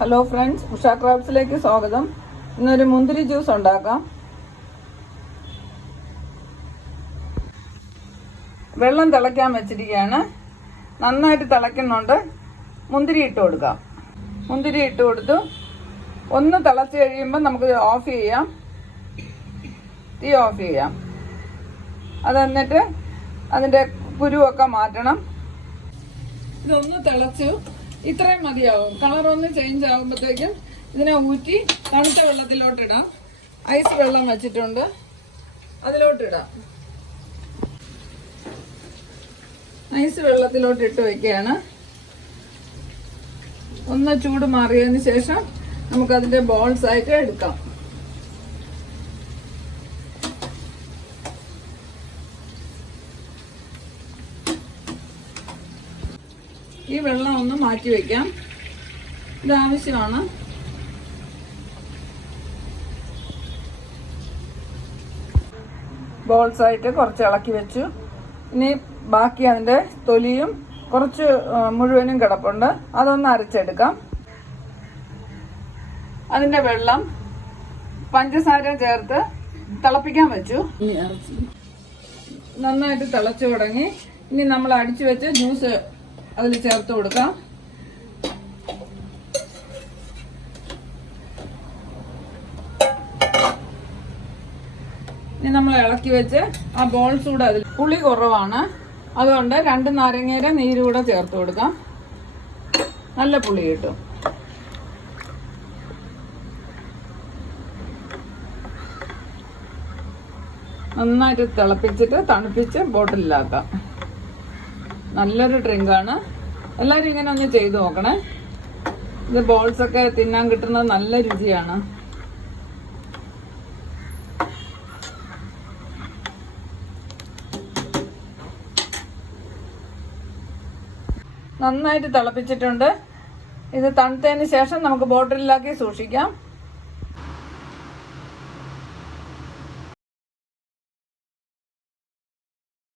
Hello friends, Usha ക്രാഫ്റ്റ്സിലേക്ക് സ്വാഗതം. ഇന്നൊരു മുന്തിരി ജ്യൂസ് ഉണ്ടാക്കാം. വെള്ളം തിളയ്ക്കാൻ വെച്ചിരിക്കുകയാണ്. നന്നായിട്ട് തിളയ്ക്കുന്നുണ്ട്. മുന്തിരി ഇട്ട് കൊടുക്കാം. മുന്തിരി ഇട്ട് കൊടുത്തു. ഒന്ന് തിളച്ച് കഴിയുമ്പോൾ നമുക്ക് ഓഫ് ചെയ്യാം. തീ ഓഫ് ചെയ്യാം. അത് എന്നിട്ട് അതിൻ്റെ കുരുവൊക്കെ മാറ്റണം. ഇതൊന്ന് തിളച്ചു. ഇത്രയും മതിയാവും. കളറൊന്ന് ചേഞ്ച് ആകുമ്പോഴത്തേക്കും ഇതിനെ ഊറ്റി തണുത്ത വെള്ളത്തിലോട്ടിടാം. ഐസ് വെള്ളം വെച്ചിട്ടുണ്ട്, അതിലോട്ടിടാം. ഐസ് വെള്ളത്തിലോട്ട് ഇട്ട് വയ്ക്കുകയാണ്. ഒന്ന് ചൂട് മാറിയതിന് ശേഷം നമുക്കതിൻ്റെ ബോൾസ് ആയിട്ട് എടുക്കാം. ഈ വെള്ളം ഒന്ന് മാറ്റി വയ്ക്കാം. ഇതാവശ്യമാണ്. ബോൾസായിട്ട് കുറച്ച് ഇളക്കി വെച്ചു. ഇനി ബാക്കി അതിൻ്റെ തൊലിയും കുറച്ച് മുഴുവനും കിടപ്പുണ്ട്. അതൊന്ന് അരച്ചെടുക്കാം. അതിൻ്റെ വെള്ളം പഞ്ചസാര ചേർത്ത് തിളപ്പിക്കാൻ വെച്ചു. നന്നായിട്ട് തിളച്ചു തുടങ്ങി. ഇനി നമ്മൾ അടിച്ചു വെച്ച ജ്യൂസ് അതിൽ ചേർത്ത് കൊടുക്കാം. ഇനി നമ്മൾ ഇളക്കി വെച്ച് ആ ബോൾസ് കൂടെ അതിൽ, പുളി കുറവാണ്, അതുകൊണ്ട് 2 നാരങ്ങയുടെ നീര് കൂടെ ചേർത്ത് കൊടുക്കാം. നല്ല പുളി കിട്ടും. നന്നായിട്ട് തിളപ്പിച്ചിട്ട് തണുപ്പിച്ച് ബോട്ടിലാക്കാം. നല്ലൊരു ഡ്രിങ്കാണ്. എല്ലാവരും ഇങ്ങനെ ഒന്ന് ചെയ്തു നോക്കണേ. ഇത് ബോൾസൊക്കെ തിന്നാൻ കിട്ടുന്നത് നല്ല രുചിയാണ്. നന്നായിട്ട് തിളപ്പിച്ചിട്ടുണ്ട്. ഇത് തണുത്തതിന് ശേഷം നമുക്ക് ബോട്ടിലാക്കി സൂക്ഷിക്കാം.